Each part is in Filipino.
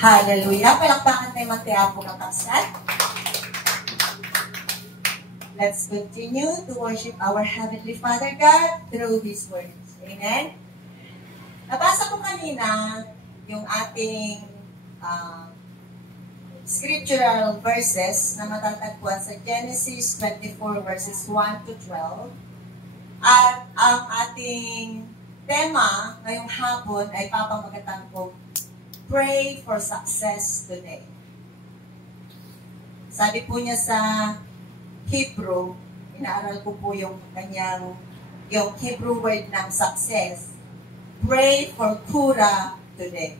Hallelujah. Palakpakan tayo magtiapo ng kapsat. Let's continue to worship our Heavenly Father God through His words. Amen? Nabasa ko kanina yung ating scriptural verses na matatagpuan sa Genesis 24 verses 1 to 12. At ang ating tema ngayong hapon ay papamagatan ko, Pray for Success Today. Sabi po niya sa Hebrew, inaaral ko po yung Hebrew word ng success. Pray for kura today.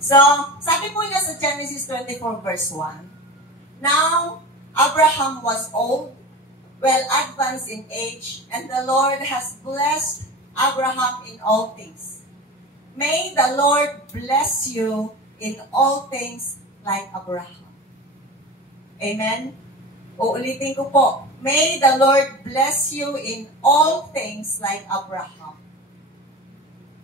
So, sabi po niya sa Genesis 24 verse 1, Now, Abraham was old, well advanced in age, and the Lord has blessed Abraham in all things. May the Lord bless you in all things like Abraham. Amen? Uulitin ko po. May the Lord bless you in all things like Abraham.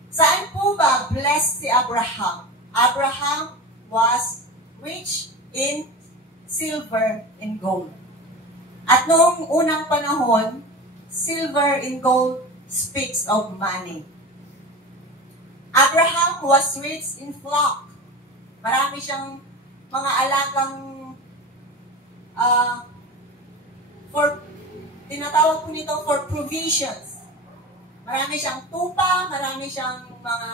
Saan po ba blessed si Abraham? Abraham was rich in silver and gold. At noong unang panahon, silver and gold speaks of money. Abraham was rich in flock. Marami siyang mga alagang tinatawag po nito for provisions. Marami siyang tupa, marami siyang mga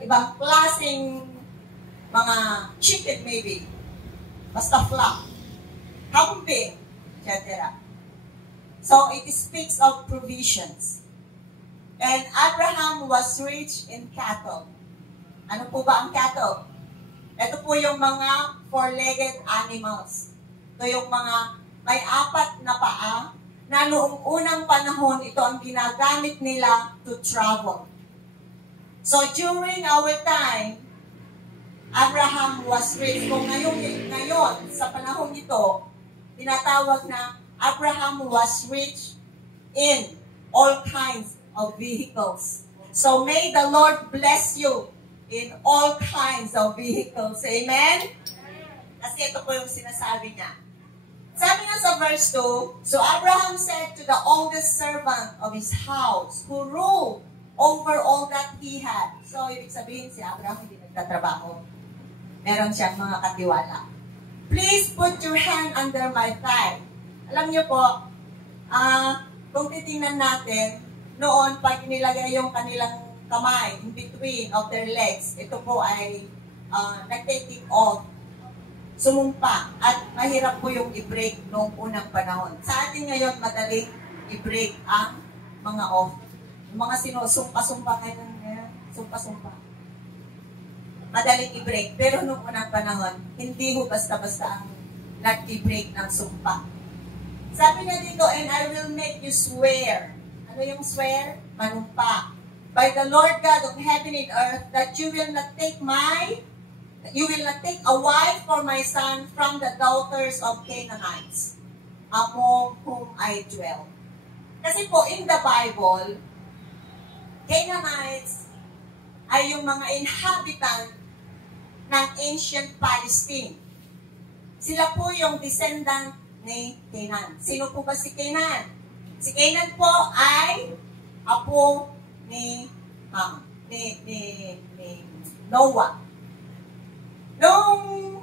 ibang klaseng mga chicken maybe. Basta flock. Kambing, etc. So it speaks of provisions. And Abraham was rich in cattle. Ano po ba ang cattle? Ito po yung mga four-legged animals. Ito yung mga may apat na paa na noong unang panahon ito ang ginagamit nila to travel. So during our time, Abraham was rich. Kung ngayon sa panahon ito, tinatawag na Abraham was rich in all kinds of vehicles. So may the Lord bless you in all kinds of vehicles. Amen? Kasi ito po yung sinasabi niya. Sabi nga sa verse 2, So Abraham said to the oldest servant of his house, who ruled over all that he had. So ibig sabihin si Abraham hindi nagtatrabaho. Meron siyang mga katiwala. Please put your hand under my thigh. Alam niyo po, kung titingnan natin, noon, pag nilagay yung kanilang kamay in between of their legs, ito po ay nag-take off, sumumpa, at mahirap po yung i-break noong unang panahon. Sa atin ngayon, madaling i-break ang mga off. Yung mga sinusumpa-sumpa ngayon, sumpa-sumpa. Madaling i-break. Pero noong unang panahon, hindi ho basta-basta ang nag-i-break ng sumpa. Sabi niya dito, and I will make you swear. Ano yung swear? Manumpa. By the Lord God of heaven and earth, that you will not take a wife for my son from the daughters of Canaanites, among whom I dwell. Kasi po, in the Bible, Canaanites ay yung mga inhabitant ng ancient Palestine. Sila po yung descendant ni Canaan. Sino po ba si Canaan? Si Canaan po ay apo ni Noah. Nung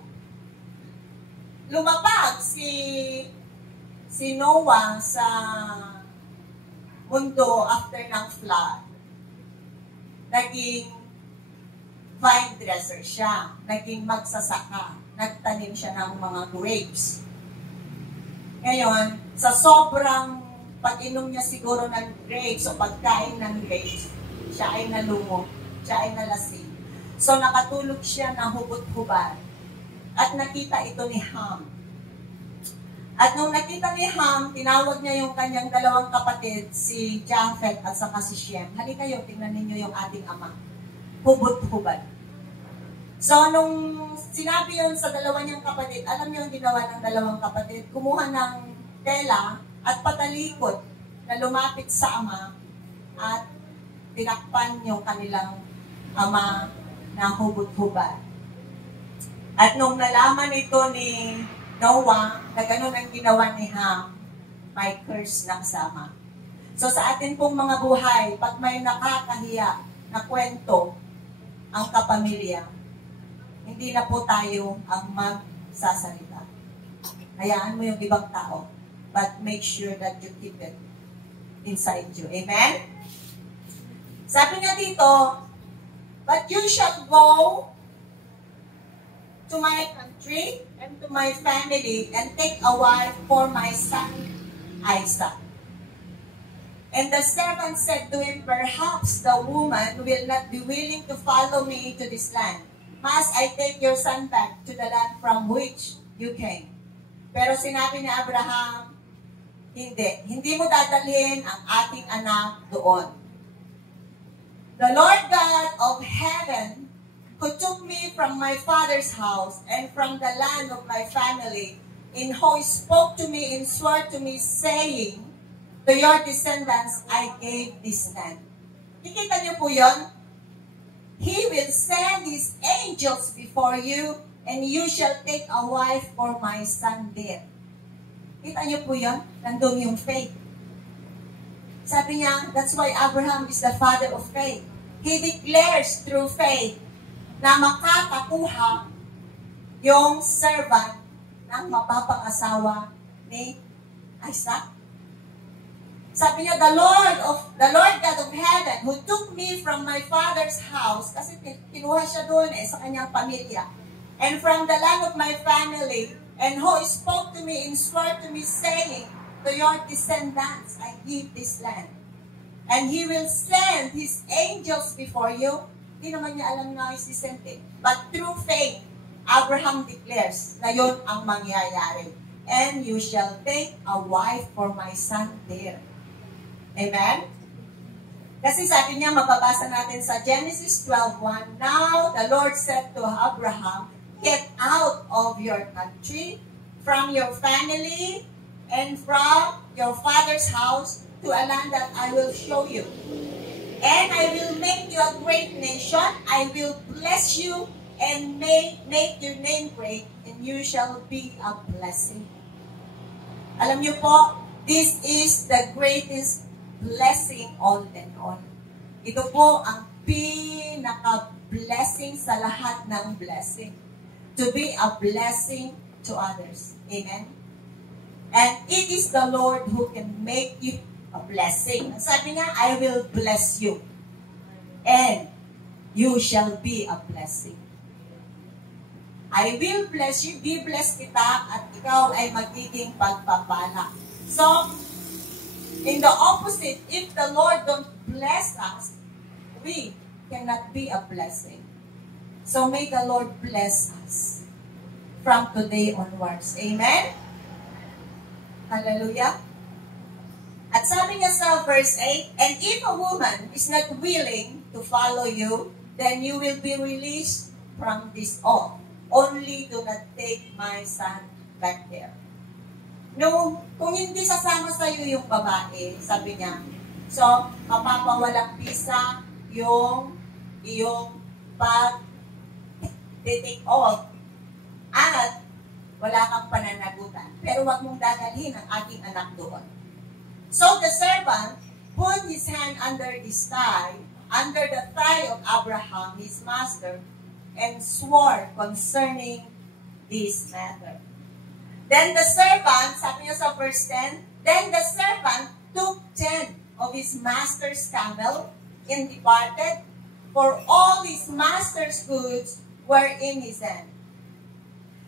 lumapag si Noah sa mundo after ng flood, naging vine dresser siya, naging magsasaka, nagtanim siya ng mga grapes. Ngayon, sa sobrang pag-inom niya siguro ng grapes o pagkain ng grapes, siya ay nalungo, siya ay nalasing. So nakatulog siya na hubot-hubad. At nakita ito ni Ham. At nung nakita ni Ham, tinawag niya yung kanyang dalawang kapatid, si Japheth at saka si Shem. Halika kayo, tingnan ninyo yung ating ama. Hubot-hubad. So nung sinabi yun sa dalawa niyang kapatid, alam niyo yung ginawa ng dalawang kapatid? Kumuha ng tela at patalikod na lumapit sa ama at tinakpan yung kanilang ama na hubot-hubad. At nung nalaman ito ni Noah na ganun ang ginawa ni Ham, may curse na kasama. So sa atin pong mga buhay, pag may nakakahiya na kwento ang kapamilya, hindi na po tayo ang magsasalita. Hayaan mo yung ibang tao, but make sure that you keep it inside you. Amen? Sabi nga dito, but you shall go to my country and to my family and take a wife for my son Isaac. And the servant said to him, perhaps the woman will not be willing to follow me to this land. Must I take your son back to the land from which you came? Pero sinabi ni Abraham, hindi mo dadalhin ang ating anak doon. The Lord God of heaven, who took me from my father's house and from the land of my family, and who spoke to me and swore to me, saying, to your descendants I gave this land. Kikita niyo po yun? He will send His angels before you, and you shall take a wife for my son there. Kita niyo po yun? Nandun yung faith. Sabi niya, that's why Abraham is the father of faith. He declares through faith na makakakuha yung servant ng mapapangasawa ni Isaac. Sabi niya, the Lord God of heaven, who took me from my father's house, kasi kinuha siya doon sa kanyang pamilya, and from the land of my family, and who spoke to me and swore to me, saying, to your descendants I give this land. And He will send His angels before you. Hindi naman niya alam na isisente. But through faith, Abraham declares na yun ang mangyayari. And you shall take a wife for my son there. Amen? Kasi sabi niya, mababasa natin sa Genesis 12:1, now the Lord said to Abraham, get out of your country, from your family, and from your father's house, to a land that I will show you. And I will make you a great nation. I will bless you and make your name great, and you shall be a blessing. Alam niyo po, this is the greatest blessing all and all. Ito po ang pinaka-blessing sa lahat ng blessing. To be a blessing to others. Amen? And it is the Lord who can make you a blessing. Sabi niya, I will bless you. And you shall be a blessing. I will bless you, be blessed kita, at ikaw ay magiging pagpapala. So, in the opposite, if the Lord don't bless us, we cannot be a blessing. So, may the Lord bless us from today onwards. Amen? Hallelujah. At sabi niya sa verse 8, and if a woman is not willing to follow you, then you will be released from this oath. Only do not take my son back there. No, kung hindi sasama sa iyo yung babae, sabi niya, so, mapapawalang bisa yung iyong pag-take oath at wala kang pananagutan. Pero wag mong dadalhin ang ating anak doon. So the servant put his hand under his thigh, under the thigh of Abraham, his master, and swore concerning this matter. Then the servant, sabi niya sa verse 10, then the servant took 10 of his master's camel and departed, for all his master's goods were in his hand.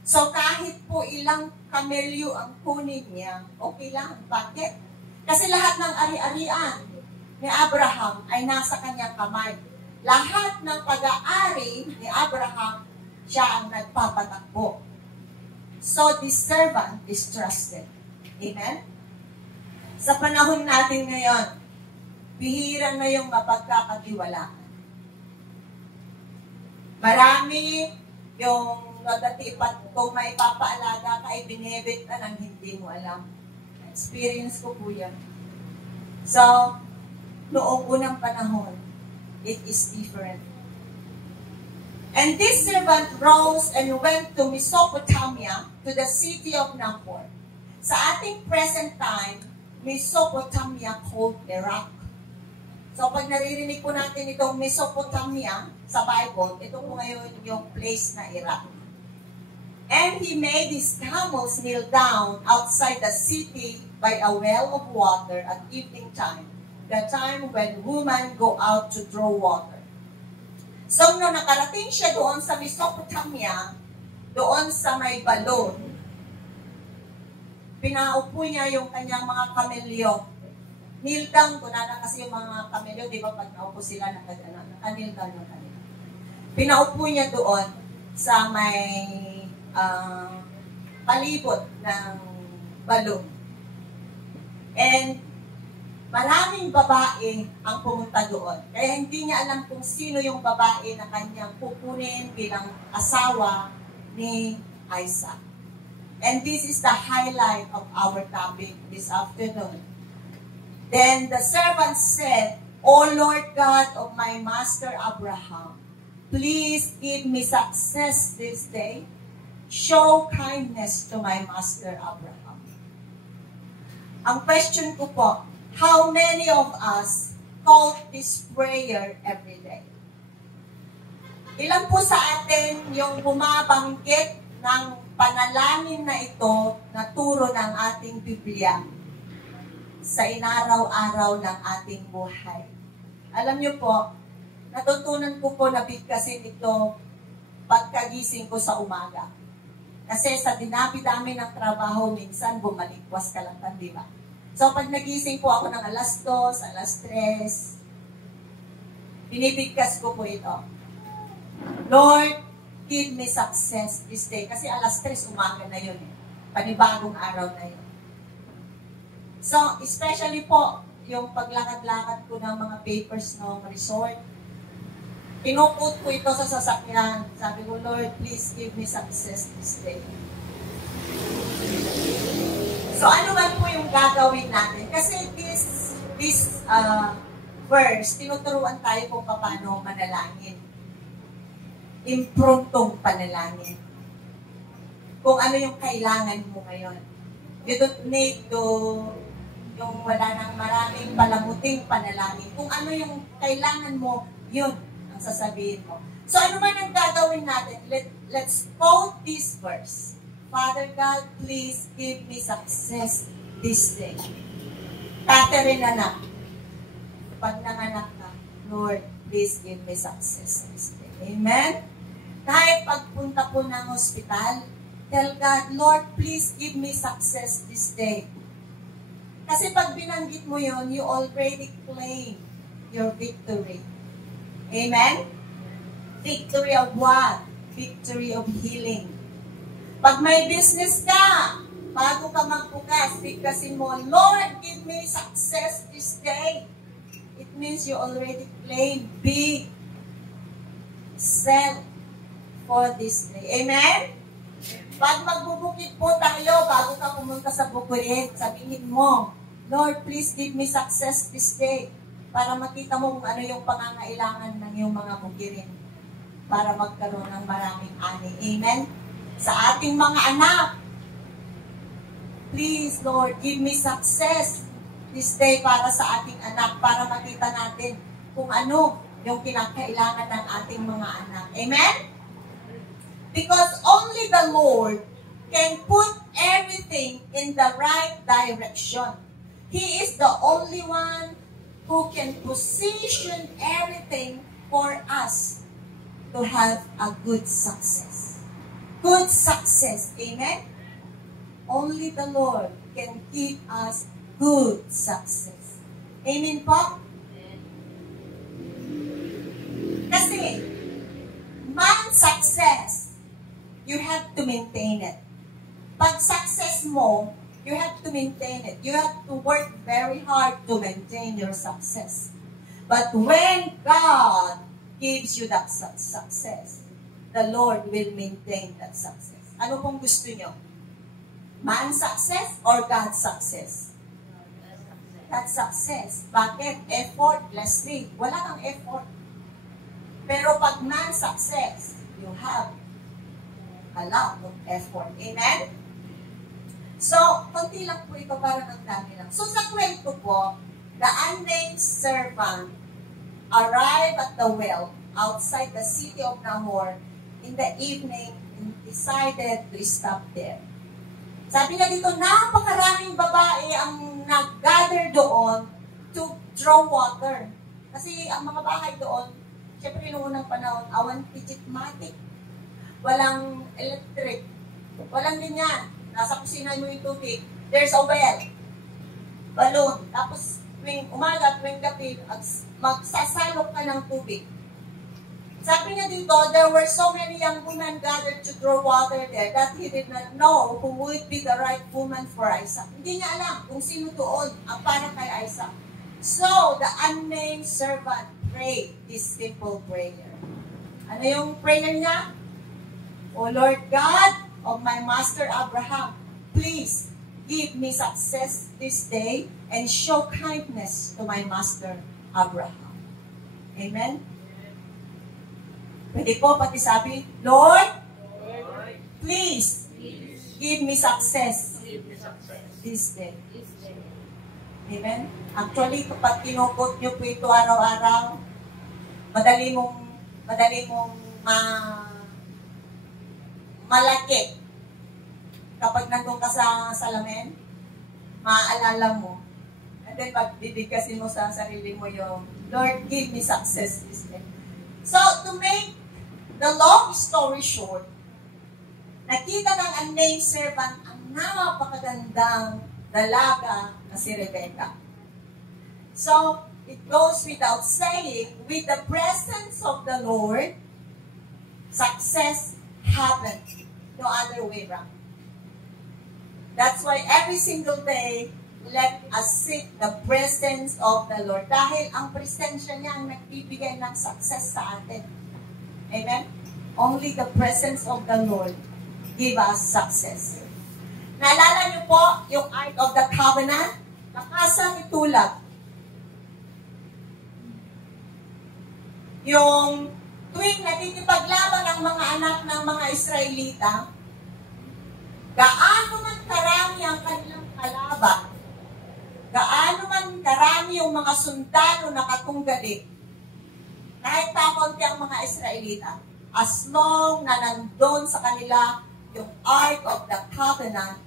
So kahit po ilang kamelyo ang kunin niya, okay lang. Bakit? Kasi lahat ng ari-arian ni Abraham ay nasa kanyang kamay. Lahat ng pag-aari ni Abraham, siya ang nagpapatakbo. So this servant is trusted. Amen? Sa panahon natin ngayon, bihira na yung mapagkakatiwalaan. Marami yung kung may papaalaga ka, ay binibit na nang hindi mo alam. Experience ko po yan. So, noong unang panahon, it is different. And this servant rose and went to Mesopotamia, to the city of Nahor. Sa ating present time, Mesopotamia called Iraq. So pag naririnig po natin itong Mesopotamia sa Bible, ito po ngayon yung place na Iraq. And he made his camels kneel down outside the city by a well of water at evening time, the time when women go out to draw water. So nung nakarating siya doon sa Mesopotamia, doon sa may balon, pinaupo niya yung kanyang mga kamelyo. Kneel down ko na kasi yung mga kamelyo, di ba pag naupo sila, naka-kneel down yung kanila. Pinaupo niya doon sa may palibot ng balon. And maraming babae ang pumunta doon. Kaya hindi niya alam kung sino yung babae na kanyang kukunin bilang asawa ni Isaac. And this is the highlight of our topic this afternoon. Then the servant said, O Lord God of my master Abraham, please give me success this day. Show kindness to my master Abraham. Ang question ko po, how many of us call this prayer every day? Ilan po sa atin yung bumabanggit ng panalangin na ito na turo ng ating Biblia sa inaraw-araw ng ating buhay? Alam niyo po, natutunan ko po na bigkasin ito pagkagising ko sa umaga. Kasi sa dinabi-dami ng trabaho, minsan bumalikwas ka lang, di ba? So, pag nagising po ako ng alas 2, alas 3, binibigkas ko po ito. Lord, give me success this day. Kasi alas 3 umaga na yun. Panibagong araw na yun. So, especially po, yung paglakad-lakad ko ng mga papers ng resort, pinuput ko ito sa sasakyan. Sabi ko, Lord, please give me success this day. So, ano man po yung gagawin natin? Kasi this verse, tinuturuan tayo kung paano manalangin. Improntong panalangin. Kung ano yung kailangan mo ngayon. You don't need to, yung wala nang maraming palamuting panalangin. Kung ano yung kailangan mo, yun ang sasabihin mo. So, ano man ang gagawin natin? Let's quote this verse. Father God, please give me success this day. Catherine anak, pag nanganak ka, Lord, please give me success this day. Amen? Kahit pagpunta po ng hospital, tell God, Lord, please give me success this day. Kasi pag binanggit mo yon, you already claim your victory. Amen? Victory of what? Victory of healing. Pag may business ka, bago ka magbukas, bigkasin mo, Lord, give me success this day. It means you already claim big sell for this day. Amen? Pag magbubukid po tayo, bago ka pumunta sa bukurin, sabihin mo, Lord, please give me success this day. Para makita mo kung ano yung pangangailangan ng iyong mga bukirin. Para magkaroon ng maraming ani. Amen? Sa ating mga anak, please, Lord, give me success this day para sa ating anak, para makita natin kung ano yung kinakailangan ng ating mga anak. Amen? Because only the Lord can put everything in the right direction. He is the only one who can position everything for us to have a good success. Good success. Amen? Only the Lord can give us good success. Amen po? Kasi, man success, you have to maintain it. Pag success mo, you have to maintain it. You have to work very hard to maintain your success. But when God gives you that success, the Lord will maintain that success. Ano pong gusto nyo? Man success or God success? God success. Bakit? Effortlessly. Wala kang effort. Pero pag man success, you have a lot of effort. Amen? So, konti lang po ito, parang ang dami lang. So, sa kwento po, the unnamed servant arrived at the well outside the city of Nahor in the evening and decided to stop there. Sabi na dito, napakaraming babae ang nag-gather doon to draw water. Kasi ang mga bahay doon, syempre noong unang panahon, awan pijitmatic. Walang electric. Walang ganyan. Nasa kusina mo yung tubig. There's a well. Balloon. Tapos, tuwing umaga at tuwing gabi, magsasalok ka ng tubig. Sabi niya dito, there were so many young women gathered to draw water there that he did not know who would be the right woman for Isaac. Hindi niya alam kung sino doon ang para kay Isaac. So, the unnamed servant prayed this simple prayer. Ano yung prayer niya? O Lord God of my master Abraham, please give me success this day and show kindness to my master Abraham. Amen? Pwede po pati sabi, Lord, please give me success this day. Amen? Actually, kapag tinukot nyo po ito araw-araw, madali mong malaki. Kapag nandun ka sa salamin, maaalala mo. And then, pag bibigkasin mo sa sarili mo yung, Lord, give me success this day. So, to make the long story short, nakita ng unnamed servant ang napakagandang dalaga na si Rebecca. So, it goes without saying, with the presence of the Lord, success happens. No other way around. That's why every single day, let us seek the presence of the Lord. Dahil ang presensya niya ang nagbibigay ng success sa atin. Amen? Only the presence of the Lord give us success. Naalala niyo po yung Ark of the Covenant? Lakasan itulad. Yung tuwing nakikipaglaban ang mga anak ng mga Israelita, gaano man karami ang kanilang kalaban, gaano man karami yung mga sundalo na katunggali, kahit pakunti ang mga Israelita, as long na nandun sa kanila yung Ark of the Covenant,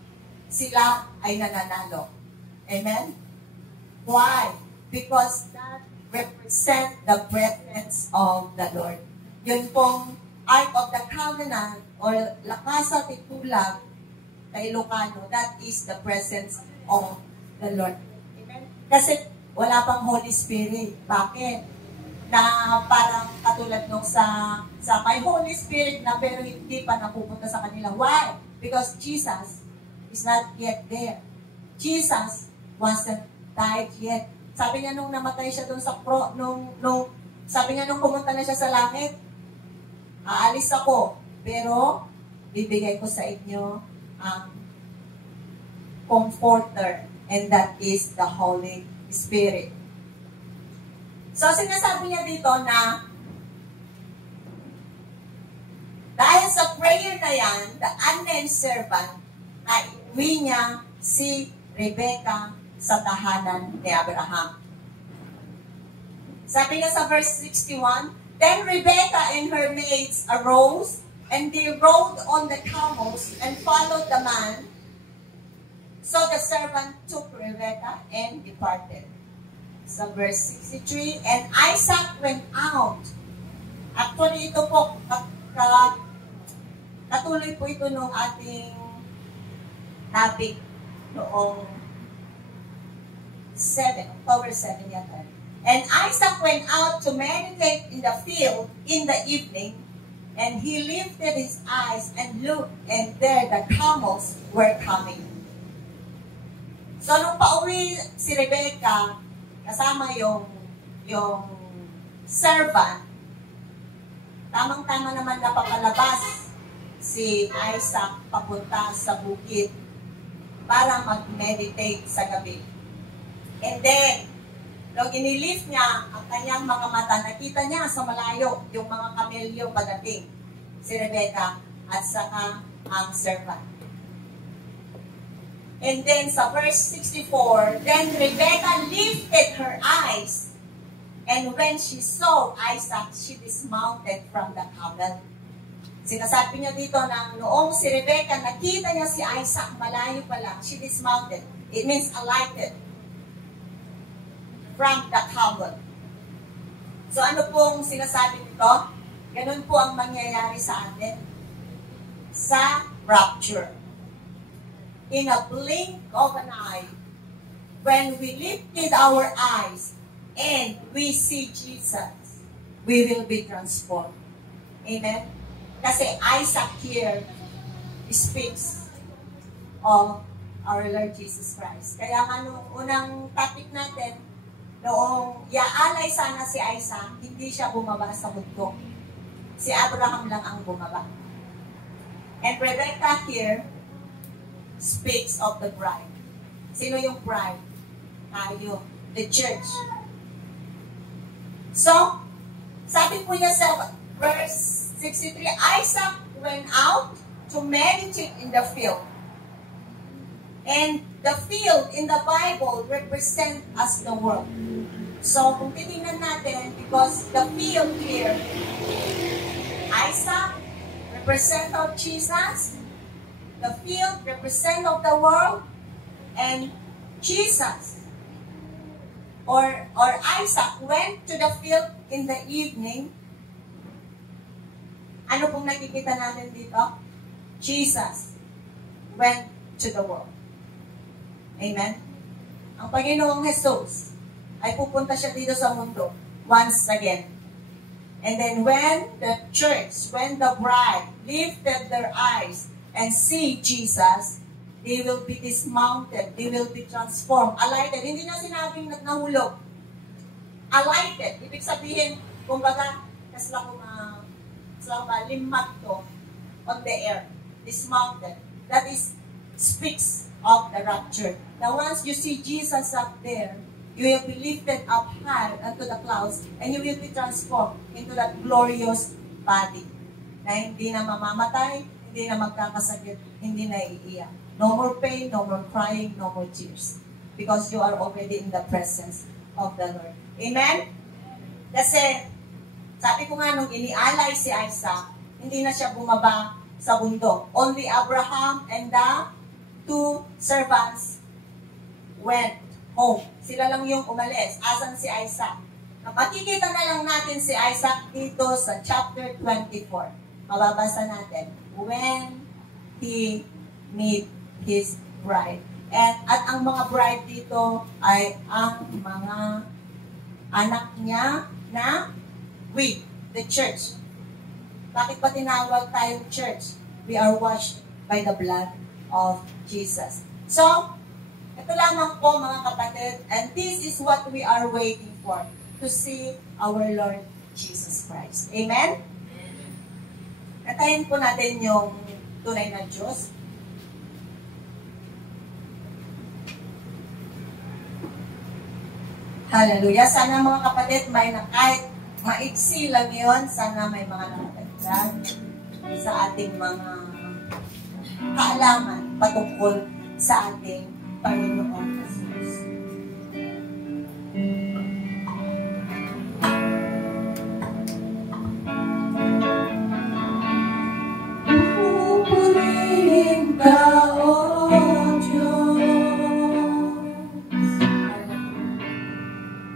sila ay nananalo. Amen? Why? Because that represent the presence of the Lord. Yun pong Ark of the Covenant or Lakasa Titulag kay Ilocano, that is the presence of the Lord. Amen? Kasi wala pang Holy Spirit. Bakit? Na parang katulad nung sa may Holy Spirit na pero hindi pa napupunta sa kanila. Why? Because Jesus is not yet there. Jesus wasn't died yet. Sabi niya nung namatay siya doon sa sabi niya nung pumunta na siya sa langit, aalis ako, pero bibigay ko sa inyo ang comforter, and that is the Holy Spirit. So, sinasabi niya dito na dahil sa prayer na yan, the unnamed servant, na iuwi niya si Rebecca sa tahanan ni Abraham. Sabi niya sa verse 61, Then Rebecca and her maids arose, and they rode on the camels and followed the man. So the servant took Rebecca and departed. Sa verse 63, And Isaac went out. Actually, ito po, katuloy po ito nung ating topic noong October 7 yata. And Isaac went out to meditate in the field in the evening, and he lifted his eyes and looked, and there the camels were coming. So, nung pauwi si Rebecca, kasama yung servant, tamang-tama naman napapalabas si Isaac papunta sa bukid para mag-meditate sa gabi. And then, nung inilift niya ang kanyang mga mata, nakita niya sa malayo yung mga kamelyo padating. si Rebecca at saka ang servant. And then sa verse 64, then Rebecca lifted her eyes, and when she saw Isaac, she dismounted from the camel. Sinasabi niya dito na noong si Rebecca, nakita niya si Isaac, malayo pa lang, she dismounted. It means alighted from the camel. So ano pong sinasabi nito? Ganun po ang mangyayari sa atin sa rapture. In a blink of an eye, when we lifted our eyes and we see Jesus, we will be transformed. Amen? Kasi Isaac here speaks of our Lord Jesus Christ. Kaya nga nung unang topic natin, noong iaalay sana si Isaac, hindi siya bumaba sa bundok. Si Abraham lang ang bumaba. And Rebecca here speaks of the bride. Sino yung bride? Tayo, the church. So, sabi po niya sa verse 63, Isaac went out to meditate in the field. And the field in the Bible represents us the world. So, kung titingnan natin, because the field here, Isaac represent of Jesus, the field represent of the world, and Jesus or Isaac went to the field in the evening. Ano pong nakikita natin dito? Jesus went to the world. Amen? Ang Panginoong Jesus ay pupunta siya dito sa mundo once again. And then when the church, when the bride lifted their eyes and see Jesus, they will be dismounted, they will be transformed, alighted. Hindi na sinabing nahulog. Alighted. Ibig sabihin, kumbaga, limat to on the air. Dismounted. That is, speaks of the rapture. Now once you see Jesus up there, you will be lifted up high unto the clouds, and you will be transformed into that glorious body na hindi na mamamatay, hindi na magkakasakit, hindi na iiyak. No more pain, no more crying, no more tears. Because you are already in the presence of the Lord. Amen? Kasi, sabi ko nga, nung inialay si Isaac, hindi na siya bumaba sa bundok. Only Abraham and the two servants went home. Sila lang yung umalis. Asan si Isaac? Makikita na lang natin si Isaac dito sa chapter 24. Mababasa natin. When he meet his bride. At ang mga bride dito ay ang mga anak niya na we, the church. Bakit ba tinawag tayong church? We are washed by the blood of Jesus. So, ito lamang po mga kapatid, and this is what we are waiting for, to see our Lord Jesus Christ. Amen? Katayin po natin yung tunay na Diyos. Hallelujah. Sana mga kapatid, may kahit maiksi lang yun, sana may mga nakatagdag sa ating mga kaalaman patungkol sa ating Panginoong Jesus. Pupurihin ka, O Diyos,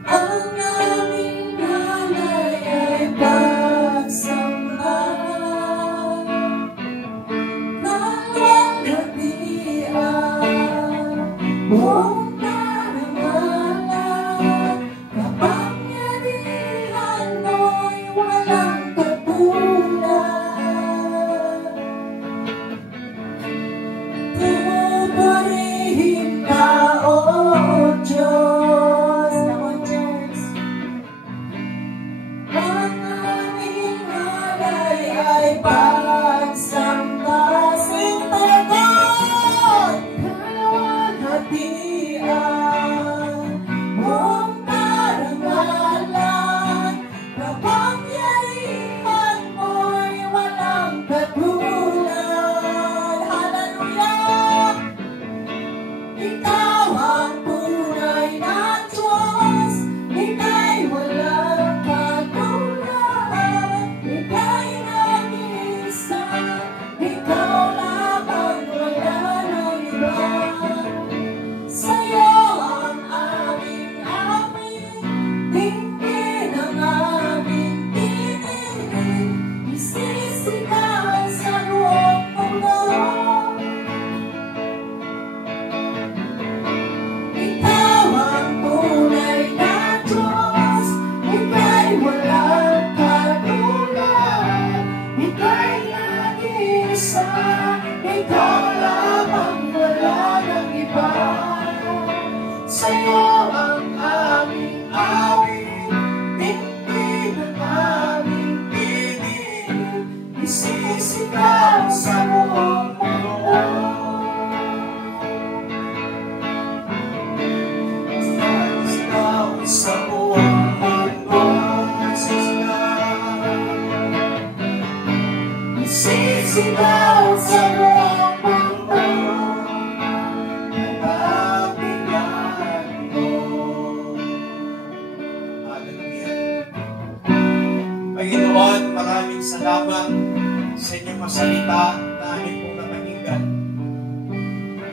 ang aming alay ay pagsamba, kalwalhatian, buong karangalan, kapangyarihan mo'y walang katulad. Pupurihin ka, O Diyos, naman church, ang aming alay ay pagsamba, sintagot, kalwalhatian, buong karangalan, kapangyarihan mo'y walang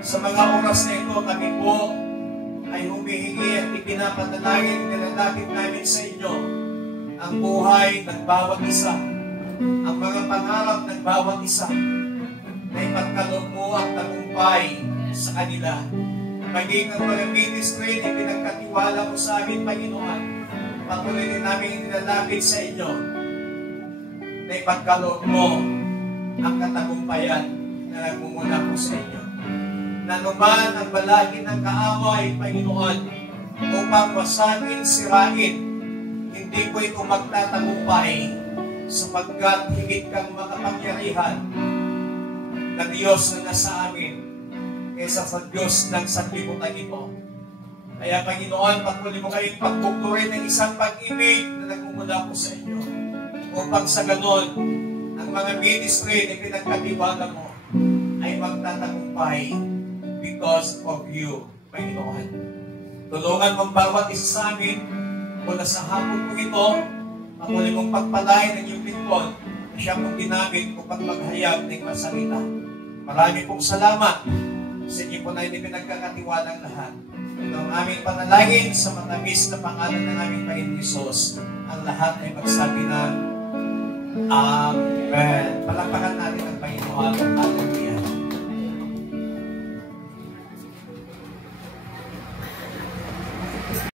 Sa mga oras na ito, kami po ay humihingi at ipinapanalangin, nilalapit namin sa inyo ang buhay ng bawat isa, ang mga pangarap ng bawat isa, na ipagkaloob mo ang tagumpay sa kanila. Maging ang mga ministry na pinagkatiwala mo sa amin, Panginoon, patuloy din namin nilalapit sa inyo, na ipagkaloob mo ang katagumpayan na nagmumula po sa inyo. Nanuman ang balagin ng kaaway, Panginoon, upang wasagin, sirain, hindi po ito magtatagumpay sapagkat higit kang makapangyarihan na Diyos na nasa amin kaysa sa Diyos ng sanlibutan ito. Kaya, Panginoon, patuloy mo kayong pagtuturin ng isang pag-ibig na nagmumula po sa inyo upang sa ganon, ang mga ministry na pinagkatiwala mo ay magtatagumpay because of you, Panginoon. Tulungan mong bawat isa sa amin mula sa hapon po ito, patuloy mong pagpalain ng iyong lingkod na siya pong ginamit upang maghayag ng masalita. Marami pong salamat sa inyo po na hindi pinagkakatiwalang lahat. Ito ang aming panalangin sa matamis na pangalan ng aming Panginoon Hesus. Ang lahat ay magsabi na Amen. Palakpakan natin ang Panginoon. Hallelujah.